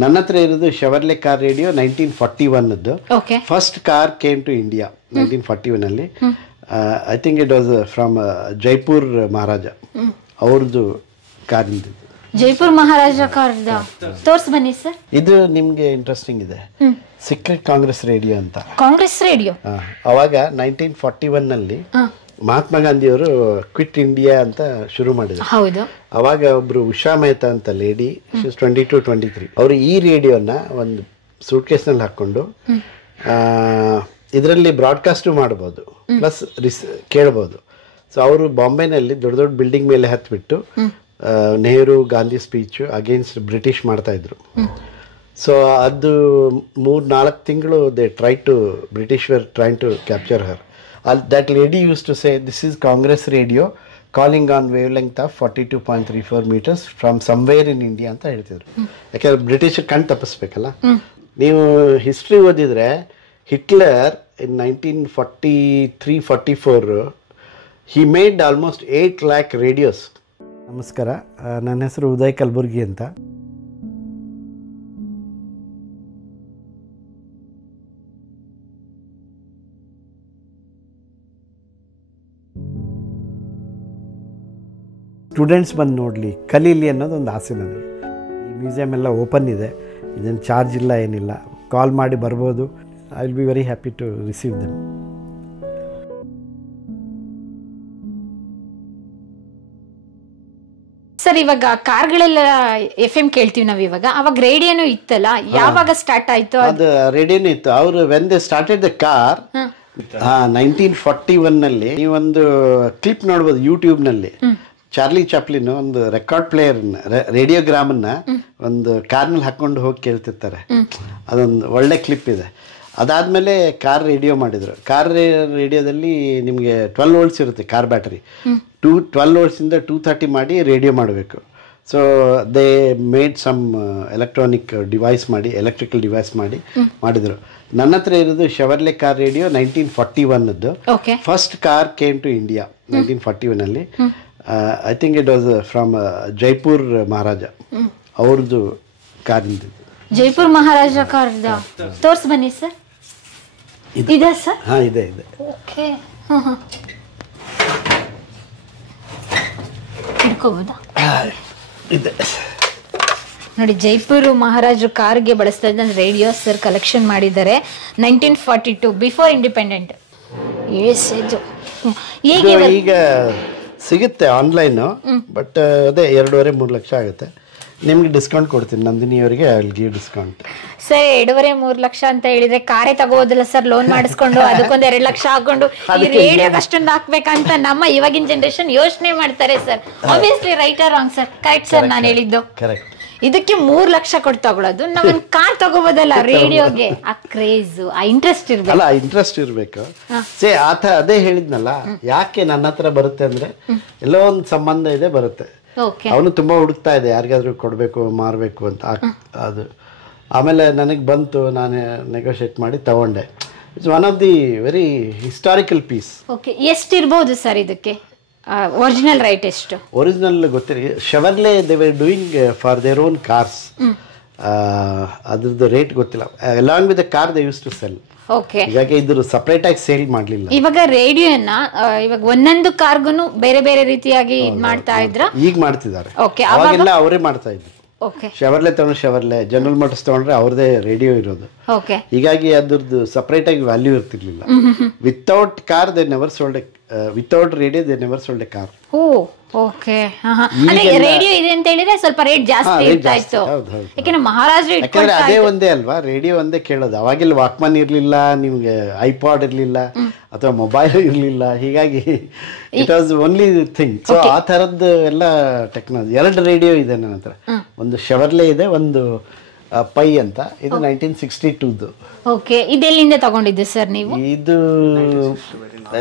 ನನ್ನ ಹತ್ರ ಇರೋದು ಶೆವರ್ಲೆ ಕಾರ್ ರೇಡಿಯೋ 1941ದ್ದು. First car came to India 1941 ಅಲ್ಲಿ. I think it was from Jaipur Maharaja ಅವ್ರದ್ದು ಕಾರಿಂದ. ಜೈಪುರ್ ಮಹಾರಾಜ ಕಾರ್ದ ತೋರ್ಸ್ ಬನ್ನಿ ಸರ್. ಇದು ನಿಮ್ಗೆ ಇಂಟ್ರೆಸ್ಟಿಂಗ್ ಇದೆ, ಸೀಕ್ರೆಟ್ ಕಾಂಗ್ರೆಸ್ ರೇಡಿಯೋ ಅಂತ. ಕಾಂಗ್ರೆಸ್ ರೇಡಿಯೋ ಅವಾಗ 1941 ನಲ್ಲಿ ಮಹಾತ್ಮ ಗಾಂಧಿಯವರು ಕ್ವಿಟ್ ಇಂಡಿಯಾ ಅಂತ ಶುರು ಮಾಡಿದ್ರು. ಹೌದು. ಅವಾಗ ಒಬ್ರು ಉಷಾ ಮೆಹ್ತಾ ಅಂತ ಲೇಡಿ, 22-23, ಅವರು ಈ ರೇಡಿಯೋನ ಒಂದು ಸೂಟ್ ಕೇಸ್ನಲ್ಲಿ ಹಾಕ್ಕೊಂಡು ಇದರಲ್ಲಿ ಬ್ರಾಡ್ಕಾಸ್ಟು ಮಾಡ್ಬೋದು, ಪ್ಲಸ್ ಕೇಳ್ಬೋದು. ಸೊ ಅವರು ಬಾಂಬೆನಲ್ಲಿ ದೊಡ್ಡ ದೊಡ್ಡ ಬಿಲ್ಡಿಂಗ್ ಮೇಲೆ ಹತ್ಬಿಟ್ಟು Nehru Gandhi speech against British ಮಾಡ್ತಾಯಿದ್ರು. ಸೊ ಅದು 3-4 ತಿಂಗಳು they try to British were train to capture her. That lady used to say, this is Congress radio calling on wavelength of 42.34 meters from somewhere in India ಅಂತ ಹೇಳ್ತಿದ್ರು. ಯಾಕೆಂದ್ರೆ British ಕಣ್ ತಪ್ಪಿಸ್ಬೇಕಲ್ಲ. ನೀವು history ಓದಿದ್ರೆ Hitler in 1943-44 he made almost 8 lakh radios. ನಮಸ್ಕಾರ, ನನ್ನ ಹೆಸರು ಉದಯ್ ಕಲ್ಬುರ್ಗಿ ಅಂತ. ಸ್ಟೂಡೆಂಟ್ಸ್ ಬಂದು ನೋಡಲಿ, ಕಲೀಲಿ ಅನ್ನೋದು ಒಂದು ಆಸೆ ನನಗೆ. ಈ ಮ್ಯೂಸಿಯಮ್ ಎಲ್ಲ ಓಪನ್ ಇದೆ, ಇದೇನು ಚಾರ್ಜ್ ಇಲ್ಲ, ಏನಿಲ್ಲ, ಕಾಲ್ ಮಾಡಿ ಬರ್ಬೋದು. I will be very happy to receive them. Sir, ಇವಾಗ ಕಾರ್ಗಳೆಲ್ಲ FM ಕೇಳ್ತೀವಿ ನಾವು. ಇವಾಗ ಅವಾಗ ರೇಡಿಯೋನು ಇತ್ತಲ್ಲ, ಯಾವಾಗ ಸ್ಟಾರ್ಟ್ ಆಯ್ತು? ಅದು ರೇಡಿಯೋನು ಇತ್ತು. ಅವರು when they started the car 1941 ನಲ್ಲಿ ನೀವೊಂದು ಕ್ಲಿಪ್ ನೋಡ್ಬೋದು ಯೂಟ್ಯೂಬ್ನಲ್ಲಿ. ಚಾರ್ಲಿ ಚಾಪ್ಲಿನ್ ಒಂದು ರೆಕಾರ್ಡ್ ಪ್ಲೇಯರ್ ರೇಡಿಯೋಗ್ರಾಮನ್ನ ಒಂದು ಕಾರ್ನಲ್ಲಿ ಹಾಕೊಂಡು ಹೋಗಿ ಕೇಳ್ತಿರ್ತಾರೆ. ಅದೊಂದು ಒಳ್ಳೆ ಕ್ಲಿಪ್ ಇದೆ. ಅದಾದಮೇಲೆ ಕಾರ್ ರೇಡಿಯೋ ಮಾಡಿದರು. ಕಾರ್ ರೇಡಿಯೋದಲ್ಲಿ ನಿಮಗೆ 12 ವೋಲ್ಟ್ಸ್ ಇರುತ್ತೆ ಕಾರ್ ಬ್ಯಾಟರಿ. 12 ವೋಲ್ಟ್ಸಿಂದ 230 ಮಾಡಿ ರೇಡಿಯೋ ಮಾಡಬೇಕು. So they made some electronic device ಮಾಡಿ, ಎಲೆಕ್ಟ್ರಿಕಲ್ ಡಿವೈಸ್ ಮಾಡಿದರು. ನನ್ನ ಹತ್ರ ಇರೋದು ಶೆವರ್ಲೆ ಕಾರ್ ರೇಡಿಯೋ 1941ದ್ದು. First car came to India 1941 ಅಲ್ಲಿ. I think it was from Jaipur Maharaja ಅವ್ರದ್ದು ಕಾರಿಂದ. ಜೈಪುರ್ ಮಹಾರಾಜ ಕಾರ್ದ ತೋರ್ಸ್ ಬನ್ನಿ ಸರ್. ಇದೆ ಸರ್? ಹಾಂ, ಇದೆ. ಓಕೆ, ಇಟ್ಕೋಬೋದಾ? ಇದೆ ನೋಡಿ. ಜೈಪುರ್ ಮಹಾರಾಜರು ಕಾರ್ಗೆ ಬಳಸ್ತಾ ಇದ್ದ ರೇಡಿಯೋ ಸರ್ ಕಲೆಕ್ಷನ್ ಮಾಡಿದ್ದಾರೆ. 1942 ಬಿಫೋರ್ ಇಂಡಿಪೆಂಡೆಂಟ್. ಈಗ ಸಿಗುತ್ತೆ ಆನ್ಲೈನು, ಬಟ್ ಅದೇ 2.5-3 ಲಕ್ಷ ಆಗುತ್ತೆ. ನಿಮ್ಗೆ ಡಿಸ್ಕೌಂಟ್ ಕೊಡ್ತೀನಿ, ನಂದಿನಿಯವರಿಗೆ ಅಲ್ಲಿಗೆ ಡಿಸ್ಕೌಂಟ್. ಸರ್, 2.5-3 ಲಕ್ಷ ಅಂತ ಹೇಳಿದ್ರೆ ಕಾರೇ ತಗೋಬೋದಲ್ಲ ಸರ್, ಲೋನ್ ಮಾಡಿಸ್ಕೊಂಡು ಅದಕ್ಕೊಂದು 2 ಲಕ್ಷ ಹಾಕೊಂಡು ಈ ರೇಡಿಯೋಗೆ ಅಷ್ಟೊಂದು ಹಾಕ್ಬೇಕಂತ ನಮ್ಮ ಇವಾಗಿನ ಜನರೇಷನ್ ಯೋಚನೆ ಮಾಡ್ತಾರೆ sir. Obviously right or wrong sir? Correct sir ನಾನು ಹೇಳಿದ್ದು. ಕರೆಕ್ಟ್. ಇದಕ್ಕೆ 3 ಲಕ್ಷ ಕೊಟ್ಟು ತಗೊಳ್ಳೋದು, ನಾವೊಂದು ಕಾರ್ ತಗೋಬೋದಲ್ಲ ರೇಡಿಯೋಗೆ. ಆ ಕ್ರೇಜ್, ಆ ಇಂಟ್ರೆಸ್ಟ್ ಇರ್ಬೇಕು. ಅಲ್ಲ, ಇಂಟ್ರೆಸ್ಟ್ ಇರಬೇಕು. ಅದೇ ಹೇಳಿದ್ನಲ್ಲ, ಯಾಕೆ ನನ್ನ ಹತ್ರ ಬರುತ್ತೆ ಅಂದ್ರೆ ಎಲ್ಲೋ ಒಂದು ಸಂಬಂಧ ಇದೆ, ಬರುತ್ತೆ. ಅವನು ತುಂಬಾ ಹುಡುಕ್ತಾ ಇದೆ ಯಾರಿಗಾದ್ರೂ ಕೊಡಬೇಕು, ಮಾರಬೇಕು ಅಂತ. ಅದು ಆಮೇಲೆ ನನಗೆ ಬಂತು, ನಾನು ನೆಗೋಷಿಯೇಟ್ ಮಾಡಿ ತಗೊಂಡೆ. It's one of the very historical piece. ಎಷ್ಟಿರ್ಬೋದು ಸರ್ ಇದಕ್ಕೆ ಒರಿಜಿನಲ್ ರೈಟ್? ಎಷ್ಟು ಒರಿಜಿನಲ್ ಗೊತ್ತಿಲ್ಲ. Chevrolet they were doing for their own cars. ಅದ್ರದ್ದು ರೇಟ್ ಗೊತ್ತಿಲ್ಲ. Along with the car they use to sell. ಹೀಗಾಗಿ ಇದ್ರ ಸಪರೇಟ್ ಆಗಿ ಸೇಲ್ ಮಾಡಲಿಲ್ಲ. ಇವಾಗ ರೇಡಿಯೋನ ಇವಾಗ ಒಂದೊಂದು ಕಾರ್ಗುನು ಬೇರೆ ಬೇರೆ ರೀತಿಯಾಗಿ ಮಾಡ್ತಾ ಇದ್ರ? ಈಗ ಮಾಡ್ತಿದ್ದಾರೆ. ಅವಾಗೆಲ್ಲ ಅವರೇ ಮಾಡ್ತಾ ಇದ್ರು. ಶೆವರ್ಲೆ ತಗೊಂಡ್ರೆ ಶೆವರ್ಲೆ, ಜನರಲ್ ಮೋಟರ್ಸ್ ತಗೊಂಡ್ರೆ ಅವ್ರದೇ ರೇಡಿಯೋ ಇರೋದು. ಹೀಗಾಗಿ ಅದ್ರದ್ದು ಸಪರೇಟ್ ಆಗಿ ವ್ಯಾಲ್ಯೂ ಇರ್ತಿರ್ಲಿಲ್ಲ. Without car they never sold A, without radio they never sold A car. Radio ಇದೆ ಅಂತ ಹೇಳಿದ್ರೆ ಸ್ವಲ್ಪ ರೇಟ್ ಜಾಸ್ತಿ ಇರ್ತಾ ಇತ್ತು. ಯಾಕಂದ್ರೆ ಮಹಾರಾಜರು ಯಾಕಂದ್ರೆ ಅದೇ ಒಂದೇ ಅಲ್ವಾ, ರೇಡಿಯೋ ಒಂದೇ ಕೇಳೋದು. ಅವಾಗೆಲ್ಲ ವಾಕ್ಮನ್ ಇರ್ಲಿಲ್ಲ, ನಿಮ್ಗೆ ಐಪಾಡ್ ಇರ್ಲಿಲ್ಲ, ಅಥವಾ ಮೊಬೈಲ್ ಇರ್ಲಿಲ್ಲ. ಹೀಗಾಗಿ it was only thing. So ಆ ಥರದ್ದು ಎಲ್ಲ ಟೆಕ್ನಾಲಜಿ. 2 ರೇಡಿಯೋ ಇದೆ ನನ್ನ ಹತ್ರ. ಒಂದು ಶೆವರ್ಲೆ ಇದೆ, ಒಂದು ಪೈ ಅಂತ. ಇದು 1962ದು. ಓಕೆ, ಇದೆಲ್ಲಿಂದ ತಗೊಂಡಿದ್ದು ಸರ್ ನೀವು? ಇದು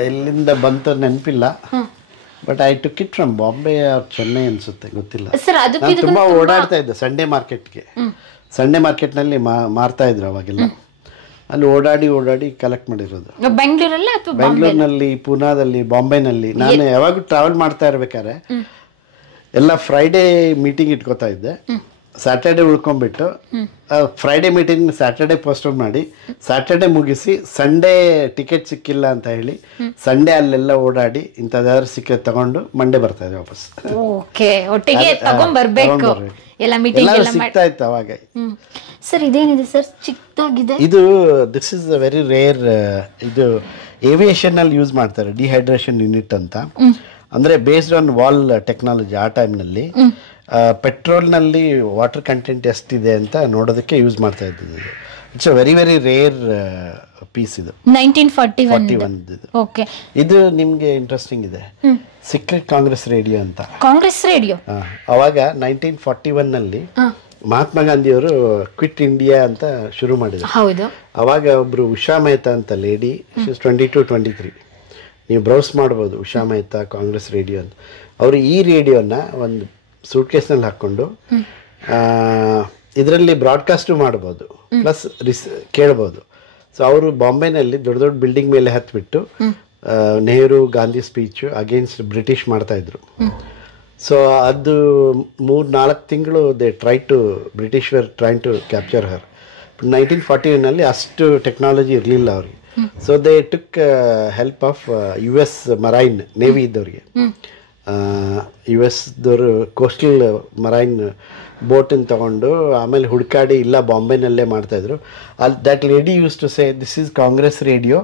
ಎಲ್ಲಿಂದ ಬಂತು ನೆನಪಿಲ್ಲ, but I took it from Bombay or Chennai ಅನ್ಸುತ್ತೆ, ಗೊತ್ತಿಲ್ಲ. ನಾನು ತುಂಬಾ ಓಡಾಡ್ತಾ ಇದ್ದೆ ಸಂಡೇ ಮಾರ್ಕೆಟ್ಗೆ. ಸಂಡೇ ಮಾರ್ಕೆಟ್ನಲ್ಲಿ ಮಾರ್ತಾ ಇದ್ರು ಅವಾಗೆಲ್ಲ. ಅಲ್ಲಿ ಓಡಾಡಿ ಕಲೆಕ್ಟ್ ಮಾಡಿರೋದು. ಬೆಂಗಳೂರಿನಲ್ಲಿ, ಪೂನಾದಲ್ಲಿ, ಬಾಂಬೆನಲ್ಲಿ. ನಾನು ಯಾವಾಗೂ ಟ್ರಾವೆಲ್ ಮಾಡ್ತಾ ಇರ್ಬೇಕಾದ್ರೆ ಎಲ್ಲ ಫ್ರೈಡೇ ಮೀಟಿಂಗ್ ಇಟ್ಕೋತಾ ಇದ್ದೆ. ಸ್ಯಾಟರ್ಡೆ ಉಳ್ಕೊಂಡ್ಬಿಟ್ಟು ಫ್ರೈಡೇ ಮೀಟಿಂಗ್ ಸ್ಯಾಟರ್ಡೆ ಪೋಸ್ಟ್ಪೋನ್ ಮಾಡಿ ಸ್ಯಾಟರ್ಡೆ ಮುಗಿಸಿ ಸಂಡೇ ಟಿಕೆಟ್ ಸಿಕ್ಕಿಲ್ಲ ಅಂತ ಹೇಳಿ ಸಂಡೇ ಅಲ್ಲೆಲ್ಲ ಓಡಾಡಿ ಇಂಥದ್ದಾದ್ರು ಸಿಕ್ಕ ತಗೊಂಡು ಮಂಡೇ ಬರ್ತಾ ಇದ್ವಿ ವಾಪಸ್. ಓಕೆ, ಒಟ್ಟಿಗೆ ತಗೊಂಡ್ಬರ್ಬೇಕು ಎಲ್ಲ ಮೀಟಿಂಗ್ ಎಲ್ಲ ಸಿಗ್ತಾ ಇತ್ತು ಅವಾಗ. ಸರ್ ಇದೇನಿದೆ ಸರ್ ಚಿಕ್ಕದಾಗಿದೆ? ಇದು ದಿಸ್ ಇಸ್ ವೆರಿ ರೇರ್. ಇದು ಏವಿಯೇಷನ್ ಅಲ್ಲಿ ಯೂಸ್ ಮಾಡ್ತಾರೆ ಡಿಹೈಡ್ರೇಷನ್ ಯೂನಿಟ್ ಅಂತ. ಅಂದ್ರೆ ಬೇಸ್ಡ್ ಆನ್ ವಾಲ್ ಟೆಕ್ನಾಲಜಿ. ಆ ಟೈಮ್ನಲ್ಲಿ ಪೆಟ್ರೋಲ್ನಲ್ಲಿ ವಾಟರ್ ಕಂಟೆಂಟ್ ಎಷ್ಟಿದೆ ಅಂತ ನೋಡೋದಕ್ಕೆ ಯೂಸ್ ಮಾಡ್ತಾ ಇದ್ದಿದ್ದು. It's a very very rare piece ಇದು. 1941 ಇದು ನಿಮ್ಗೆ ಇಂಟ್ರೆಸ್ಟಿಂಗ್ ಇದೆ, ಸೀಕ್ರೆಟ್ ಕಾಂಗ್ರೆಸ್ ರೇಡಿಯೋ ಅಂತ. ಕಾಂಗ್ರೆಸ್ ರೇಡಿಯೋ ಅವಾಗ 1941 ನಲ್ಲಿ ಮಹಾತ್ಮ ಗಾಂಧಿಯವರು ಕ್ವಿಟ್ ಇಂಡಿಯಾ ಅಂತ ಶುರು ಮಾಡಿದ್ರು. ಹೌದು. ಅವಾಗ ಒಬ್ರು ಉಷಾ ಮೆಹ್ತಾ ಅಂತ ಲೇಡಿ, 22-23, ನೀವು ಬ್ರೌಸ್ ಮಾಡ್ಬೋದು ಉಷಾ ಮೆಹ್ತಾ ಕಾಂಗ್ರೆಸ್ ರೇಡಿಯೋ ಅಂತ. ಅವರು ಈ ರೇಡಿಯೋನ ಒಂದು ಸೂಟ್ ಕೇಸ್ನಲ್ಲಿ ಹಾಕ್ಕೊಂಡು ಇದರಲ್ಲಿ ಬ್ರಾಡ್ಕಾಸ್ಟು ಮಾಡ್ಬೋದು, ಪ್ಲಸ್ ಕೇಳ್ಬೋದು. ಸೊ ಅವರು ಬಾಂಬೆನಲ್ಲಿ ದೊಡ್ಡ ದೊಡ್ಡ ಬಿಲ್ಡಿಂಗ್ ಮೇಲೆ ಹತ್ಬಿಟ್ಟು Nehru Gandhi speech against British ಮಾಡ್ತಾಯಿದ್ರು. ಸೊ ಅದು 3-4 ತಿಂಗಳು they try to British were train to capture her. 1941 ಅಷ್ಟು ಟೆಕ್ನಾಲಜಿ ಇರಲಿಲ್ಲ ಅವ್ರಿಗೆ. So they took help of US marine navy ಇದ್ದವ್ರಿಗೆ. US ದವರು ಕೋಸ್ಟಲ್ ಮರೈನ್ ಬೋಟನ್ನು ತಗೊಂಡು ಆಮೇಲೆ ಹುಡುಕಾಡಿ ಇಲ್ಲ ಬಾಂಬೆನಲ್ಲೇ ಮಾಡ್ತಾಯಿದ್ರು. That lady use to say this is Congress radio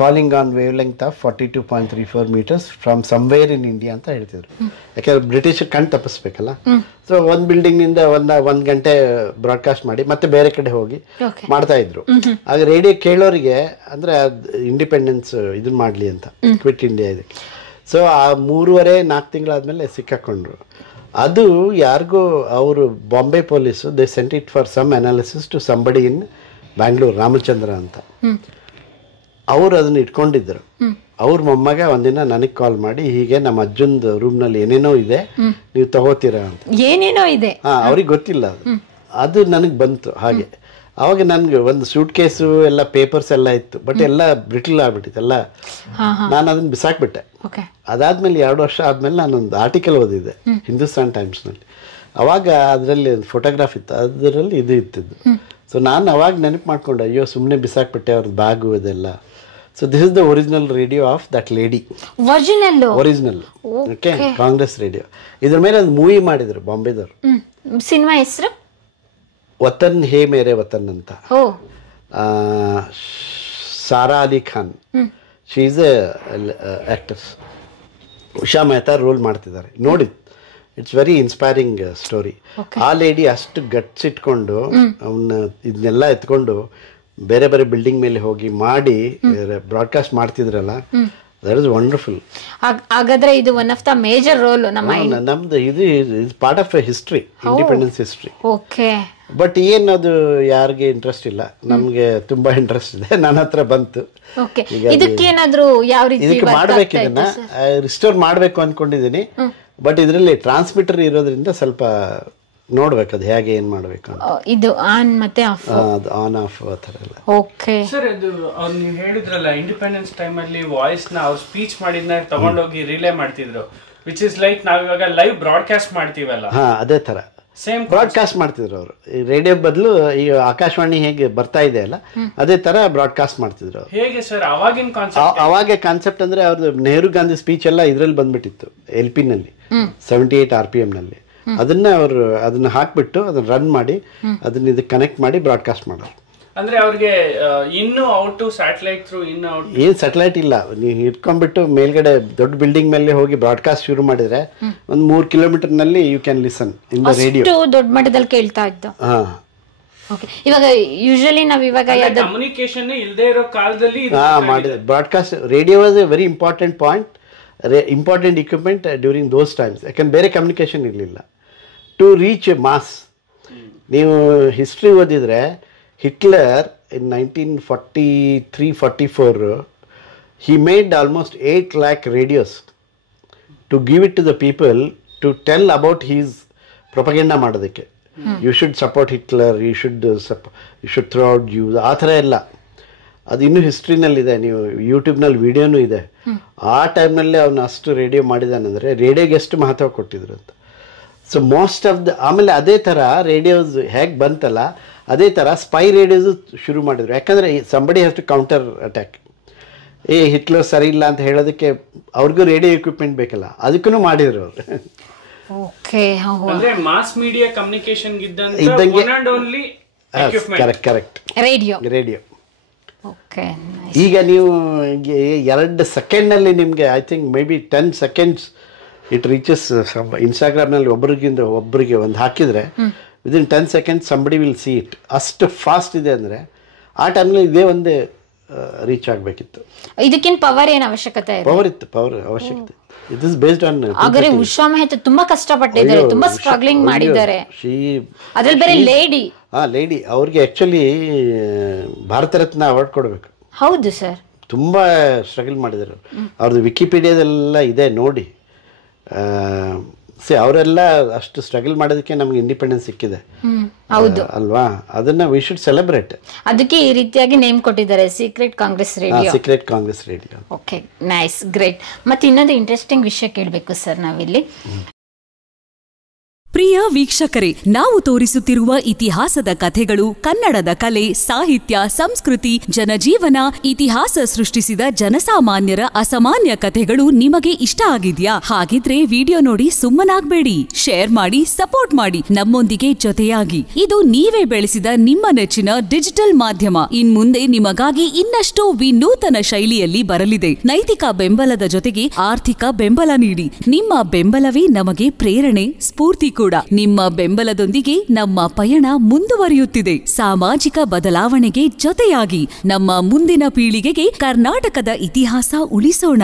calling on wave length of 42.34 meters from somewhere in India ಅಂತ ಹೇಳ್ತಿದ್ರು. ಯಾಕೆಂದ್ರೆ ಬ್ರಿಟಿಷ್ ಕಣ್ ತಪ್ಪಿಸ್ಬೇಕಲ್ಲ. ಸೊ ಒಂದು ಬಿಲ್ಡಿಂಗ್ನಿಂದ ಒಂದು ಗಂಟೆ ಬ್ರಾಡ್ಕಾಸ್ಟ್ ಮಾಡಿ ಮತ್ತೆ ಬೇರೆ ಕಡೆ ಹೋಗಿ ಮಾಡ್ತಾ ಇದ್ರು. ಆಗ ರೇಡಿಯೋ ಕೇಳೋರಿಗೆ ಅಂದರೆ ಇಂಡಿಪೆಂಡೆನ್ಸ್ ಇದನ್ನ ಮಾಡಲಿ ಅಂತ, ಕ್ವಿಟ್ ಇಂಡಿಯಾ ಇದಕ್ಕೆ. ಸೊ ಆ 3.5-4 ತಿಂಗಳಾದ್ಮೇಲೆ ಸಿಕ್ಕಾಕೊಂಡ್ರು. ಅದು ಯಾರಿಗೂ ಅವರು Bombay police they sent it for some analysis to somebody in Bangalore, Ramachandra ಅಂತ. ಅವರು ಅದನ್ನ ಇಟ್ಕೊಂಡಿದ್ರು. ಅವ್ರ ಮೊಮ್ಮಗ ಒಂದಿನ ನನಗೆ ಕಾಲ್ ಮಾಡಿ ಹೀಗೆ ನಮ್ಮ ಅಜ್ಜಂದು ರೂಮ್ನಲ್ಲಿ ಏನೇನೋ ಇದೆ, ನೀವು ತಗೋತೀರಾ ಅಂತ. ಏನೇನೋ ಇದೆ, ಅವ್ರಿಗೆ ಗೊತ್ತಿಲ್ಲ ಅದು ನನಗೆ ಬಂತು ಹಾಗೆ. ಅವಾಗ ನನಗೆ ಒಂದು ಸೂಟ್ ಕೇಸು ಎಲ್ಲ ಪೇಪರ್ಸ್ ಎಲ್ಲ ಇತ್ತು, ಬಟ್ ಎಲ್ಲ ಬ್ರಿಟಲ್ ಆಗ್ಬಿಟ್ಟಿತ್ತು ಎಲ್ಲ. ನಾನು ಅದನ್ನ ಬಿಸಾಕ್ಬಿಟ್ಟೆ. ಅದಾದ್ಮೇಲೆ 2 ವರ್ಷ ಆದ್ಮೇಲೆ ನಾನೊಂದು ಆರ್ಟಿಕಲ್ ಓದಿದ್ದೆ ಹಿಂದೂಸ್ತಾನ್ ಟೈಮ್ಸ್ನಲ್ಲಿ. ಅವಾಗ ಅದರಲ್ಲಿ ಒಂದು ಫೋಟೋಗ್ರಾಫ್ ಇತ್ತು, ಅದರಲ್ಲಿ ಇದು ಇತ್ತಿದ್ದು. ಸೊ ನಾನು ಅವಾಗ ನೆನಪು ಮಾಡ್ಕೊಂಡೆ, ಅಯ್ಯೋ ಸುಮ್ಮನೆ ಬಿಸಾಕ್ಬಿಟ್ಟೆ ಅವ್ರದ್ದು ಬ್ಯಾಗು ಇದೆಲ್ಲ. So this is the original radio of that lady. Original okay, Congress radio. ಇದ್ರ ಮೇಲೆ ಒಂದು ಮೂವಿ ಮಾಡಿದ್ರು ಬಾಂಬೆದವ್ರು. ಸಿನಿಮಾ ಹೆಸರು ವತನ್ ಹೇ ಮೇರೆ ವತನ್ ಅಂತ. Sara Ali Khan, she is a actors. Usha Mehta role ಮಾಡ್ತಿದ್ದಾರೆ. ನೋಡಿ, ಇಟ್ಸ್ ವೆರಿ ಇನ್ಸ್ಪೈರಿಂಗ್ ಸ್ಟೋರಿ. ಆ ಲೇಡಿ ಅಷ್ಟು ಗಟ್ಸ್ ಇಟ್ಕೊಂಡು ಅವನ್ನ ಇದನ್ನೆಲ್ಲ ಎತ್ಕೊಂಡು ಬೇರೆ ಬೇರೆ ಬಿಲ್ಡಿಂಗ್ ಮೇಲೆ ಹೋಗಿ ಮಾಡಿ ಬ್ರಾಡ್ಕಾಸ್ಟ್ ಮಾಡ್ತಿದ್ರಲ್ಲ, ದಟ್ ಇಸ್ ವಂಡರ್ಫುಲ್. ಹಾಗಾದ್ರೆ ಇದು one of the major role ನಮ್ದು. ಇದು part of A history, independence history. Okay. But ಏನದು ಯಾರಿಗೆ ಇಂಟ್ರೆಸ್ಟ್ ಇಲ್ಲ, ನಮ್ಗೆ ತುಂಬಾ ಇಂಟ್ರೆಸ್ಟ್ ಇದೆ. ನನ್ನ ಹತ್ರ ಬಂತು. ಇದಕ್ಕೇನಾದ್ರೂ ಯಾವ ರೀತಿ ಇದಕ್ಕೆ ಮಾಡ್ಬೇಕು, ಇದನ್ನ ರಿಸ್ಟೋರ್ ಮಾಡ್ಬೇಕು ಅನ್ಕೊಂಡಿದೀನಿ. ಬಟ್ ಇದರಲ್ಲಿ ಟ್ರಾನ್ಸ್ಮಿಟರ್ ಇರೋದ್ರಿಂದ ಸ್ವಲ್ಪ ನೋಡ್ಬೇಕು ಅದು ಹೇಗೆ ಏನ್ ಮಾಡ್ಬೇಕು ಅಂತ. ಇದು ಆನ್ ಮತ್ತೆ ಆಫ್, ಆನ್ ಆಫ್ ಆ ಥರ ಎಲ್ಲ. ಓಕೆ ಸರ್, ಅದು ನೀವು ಹೇಳಿದ್ರಲ್ಲ ಇಂಡಿಪೆಂಡೆನ್ಸ್ ಟೈಮ್ ಅಲ್ಲಿ ವಾಯ್ಸ್ ನ ಅವ್ರು ಸ್ಪೀಚ್ ಮಾಡಿದ್ನ ತಗೊಂಡೋಗಿ ರಿಲೇ ಮಾಡ್ತಿದ್ರು, ವಿಚ್ ಇಸ್ ಲೈಕ್ ನಾವಿವಾಗ ಲೈವ್ ಬ್ರಾಡ್ಕಾಸ್ಟ್ ಮಾಡ್ತೀವಲ್ಲ, ಅದೇ ತರ ಸೇಮ್ ಬ್ರಾಡ್ಕಾಸ್ಟ್ ಮಾಡ್ತಿದ್ರು ಅವರು. ಈ ರೇಡಿಯೋ ಬದಲು ಈ ಆಕಾಶವಾಣಿ ಹೇಗೆ ಬರ್ತಾ ಇದೆ ಅಲ್ಲ, ಅದೇ ತರ ಬ್ರಾಡ್ಕಾಸ್ಟ್ ಮಾಡ್ತಿದ್ರು ಅವರು. ಹೇಗೆ ಸರ್ ಅವಾಗಿನ ಕಾನ್ಸೆಪ್ಟ್? ಅವಾಗ ಕಾನ್ಸೆಪ್ಟ್ ಅಂದ್ರೆ ಅವ್ರದ್ದು ನೆಹರು ಗಾಂಧಿ ಸ್ಪೀಚ್ ಎಲ್ಲ ಇದ್ರಲ್ಲಿ ಬಂದ್ಬಿಟ್ಟಿತ್ತು, LP ನಲ್ಲಿ 78 RPM ನಲ್ಲಿ. ಅದನ್ನ ಹಾಕ್ಬಿಟ್ಟು ಅದನ್ನ ರನ್ ಮಾಡಿ ಅದನ್ನ ಇದಕ್ಕೆ ಕನೆಕ್ಟ್ ಮಾಡಿ ಬ್ರಾಡ್ಕಾಸ್ಟ್ ಮಾಡೋರು. ಅಂದ್ರೆ ಅವ್ರಿಗೆ ಇನ್ನು ಔಟ್ ಸ್ಯಾಟಲೈಟ್ ಥ್ರೂ ಇನ್ನು ಔಟ್ ಏನ್ ಸ್ಯಾಟಲೈಟ್ ಇಲ್ಲ, ನೀವು ಇಟ್ಕೊಂಡ್ಬಿಟ್ಟು ಮೇಲ್ಗಡೆ ದೊಡ್ಡ ಬಿಲ್ಡಿಂಗ್ ಮೇಲೆ ಹೋಗಿ ಬ್ರಾಡ್ಕಾಸ್ಟ್ ಶುರು ಮಾಡಿದ್ರೆ ಒಂದು 3 kilometer ನಲ್ಲಿ you can listen in the radio. ದೊಡ್ಡ ಮಟ್ಟದಲ್ಲಿ ಕೇಳ್ತಾ ಇತ್ತು. ಇವಾಗ ಯೂಶಲಿ ನಾವ್ ಇವಾಗ ಕಮ್ಯುನಿಕೇಶನ್ ಇಲ್ಲದೆ ಇರೋ ಕಾಲದಲ್ಲಿ ಮಾಡಿದ್ರೆ broadcast radio was A very important point, important equipment during those times. ಯಾಕಂದ್ರೆ ಬೇರೆ ಕಮ್ಯುನಿಕೇಶನ್ ಇರಲಿಲ್ಲ ಟು ರೀಚ್ ಮಾಸ್. ನೀವು ಹಿಸ್ಟ್ರಿ ಓದಿದ್ರೆ Hitler in 1943-44 he made almost 8 lakh radios to give it to the people to tell about his propaganda ಮಾಡೋದಕ್ಕೆ. You should support Hitler, you should throw out Jews, ಆ ಥರ ಎಲ್ಲ. ಅದು ಇನ್ನೂ ಹಿಸ್ಟ್ರಿನಲ್ಲಿದೆ, ನೀವು ಯೂಟ್ಯೂಬ್ನಲ್ಲಿ ವಿಡಿಯೋನೂ ಇದೆ. ಆ ಟೈಮ್ನಲ್ಲಿ ಅವನು ಅಷ್ಟು ರೇಡಿಯೋ ಮಾಡಿದಾನಂದರೆ ರೇಡಿಯೋಗೆ ಎಷ್ಟು ಮಹತ್ವ ಕೊಟ್ಟಿದ್ರು ಅಂತ. ಸೊ ಮೋಸ್ಟ್ ಆಫ್ ದ ಆಮೇಲೆ ಅದೇ ಥರ ರೇಡಿಯೋಸ್ ಹೇಗೆ ಬಂತಲ್ಲ ಅದೇ ಥರ ಸ್ಪೈ ರೇಡಿಯೋಸು ಶುರು ಮಾಡಿದ್ರು. ಯಾಕಂದರೆ somebody has to counter attack. Hitler ಸರಿ ಇಲ್ಲ ಅಂತ ಹೇಳೋದಕ್ಕೆ ಅವ್ರಿಗೂ ರೇಡಿಯೋ ಎಕ್ವಿಪ್ಮೆಂಟ್ ಬೇಕಲ್ಲ, ಅದಕ್ಕೂ ಮಾಡಿದ್ರು ಅವರು. ಓಕೆ, ಅಂದ್ರೆ ಮಾಸ್ ಮೀಡಿಯಾ ಕಮ್ಯುನಿಕೇಶನ್ ಇದ್ದಂಗೆ ಕರೆಕ್ಟ್ ರೇಡಿಯೋ. ಓಕೆ, ಈಗ ನೀವು 2 ಸೆಕೆಂಡ್ನಲ್ಲಿ ನಿಮಗೆ I think maybe 10 seconds it reaches. ಇನ್ಸ್ಟಾಗ್ರಾಮ್ನಲ್ಲಿ ಒಬ್ಬರಿಗೆ ಒಂದು ಹಾಕಿದರೆ within 10 seconds somebody will see it. ಅಷ್ಟು ಫಾಸ್ಟ್ ಇದೆ ಅಂದರೆ ಆ ಟೈಮ್ನಲ್ಲಿ ಇದೇ ಒಂದೇ ರೀಚ್ ಆಗಬೇಕಿತ್ತು. ಇದಕ್ಕಿಂತ ಪವರ್ ಏನು ಅವಶ್ಯಕತೆ ಇದೆ? ಪವರ್ ಅವಶ್ಯಕತೆ. It is based on. ಹಾಗಾದ್ರೆ ಉಷಾ ಮೆಹ್ತಾ ತುಂಬಾ ಕಷ್ಟಪಟ್ಟಿದ್ದಾರೆ, ತುಂಬಾ ಸ್ಟ್ರಗ್ಲಿಂಗ್ ಮಾಡಿದ್ದಾರೆ. ಅದ್ರಲ್ಲಿ ಬೇರೆ ಲೇಡಿ ಅವ್ರಿಗೆ ಆ್ಯಕ್ಚುಲಿ ಭಾರತ ರತ್ನ ಅವಾರ್ಡ್ ಕೊಡಬೇಕು. ಹೌದು ಸರ್, ತುಂಬ ಸ್ಟ್ರಗಲ್ ಮಾಡಿದ್ದಾರೆ. ಅವ್ರದ್ದು ವಿಕಿಪೀಡಿಯಾದೆಲ್ಲ ಇದೆ ನೋಡಿ. ಅವರೆಲ್ಲ ಅಷ್ಟು ಸ್ಟ್ರಗಲ್ ಮಾಡೋದಕ್ಕೆ ನಮ್ಗೆ ಇಂಡಿಪೆಂಡೆನ್ಸ್ ಸಿಕ್ಕಿದೆ ಅಲ್ವಾ? ಅದನ್ನ ವಿ ಶುಡ್ ಸೆಲೆಬ್ರೇಟ್. ಅದಕ್ಕೆ ಈ ರೀತಿಯಾಗಿ ನೇಮ್ ಕೊಟ್ಟಿದ್ದಾರೆ, secret Congress radio. Okay, nice, great. ಮತ್ತೆ ಇನ್ನೊಂದು ಇಂಟ್ರೆಸ್ಟಿಂಗ್ ವಿಷಯ ಕೇಳಬೇಕು ಸರ್ ನಾವಿಲ್ಲಿ. ಪ್ರಿಯ ವೀಕ್ಷಕರೇ, ನಾವು ತೋರಿಸುತ್ತಿರುವ ಇತಿಹಾಸದ ಕಥೆಗಳು ಕನ್ನಡದ ಕಲೆ, ಸಾಹಿತ್ಯ, ಸಂಸ್ಕೃತಿ, ಜನಜೀವನ, ಇತಿಹಾಸ ಸೃಷ್ಟಿಸಿದ ಜನಸಾಮಾನ್ಯರ ಅಸಾಮಾನ್ಯ ಕಥೆಗಳು ನಿಮಗೆ ಇಷ್ಟ ಆಗಿದ್ಯಾ? ಹಾಗಿದ್ರೆ ವಿಡಿಯೋ ನೋಡಿ ಸುಮ್ಮನಾಗ್ಬೇಡಿ, ಶೇರ್ ಮಾಡಿ, ಸಪೋರ್ಟ್ ಮಾಡಿ, ನಮ್ಮೊಂದಿಗೆ ಜೊತೆಯಾಗಿ. ಇದು ನೀವೇ ಬೆಳೆಸಿದ ನಿಮ್ಮ ನೆಚ್ಚಿನ ಡಿಜಿಟಲ್ ಮಾಧ್ಯಮ. ಇನ್ಮುಂದೆ ನಿಮಗಾಗಿ ಇನ್ನಷ್ಟು ವಿನೂತನ ಶೈಲಿಯಲ್ಲಿ ಬರಲಿದೆ. ನೈತಿಕ ಬೆಂಬಲದ ಜೊತೆಗೆ ಆರ್ಥಿಕ ಬೆಂಬಲ ನೀಡಿ. ನಿಮ್ಮ ಬೆಂಬಲವೇ ನಮಗೆ ಪ್ರೇರಣೆ, ಸ್ಫೂರ್ತಿ ಕೂಡ. ನಿಮ್ಮ ಬೆಂಬಲದೊಂದಿಗೆ ನಮ್ಮ ಪಯಣ ಮುಂದುವರಿಯುತ್ತಿದೆ. ಸಾಮಾಜಿಕ ಬದಲಾವಣೆಗೆ ಜೊತೆಯಾಗಿ ನಮ್ಮ ಮುಂದಿನ ಪೀಳಿಗೆಗೆ ಕರ್ನಾಟಕದ ಇತಿಹಾಸ ಉಳಿಸೋಣ.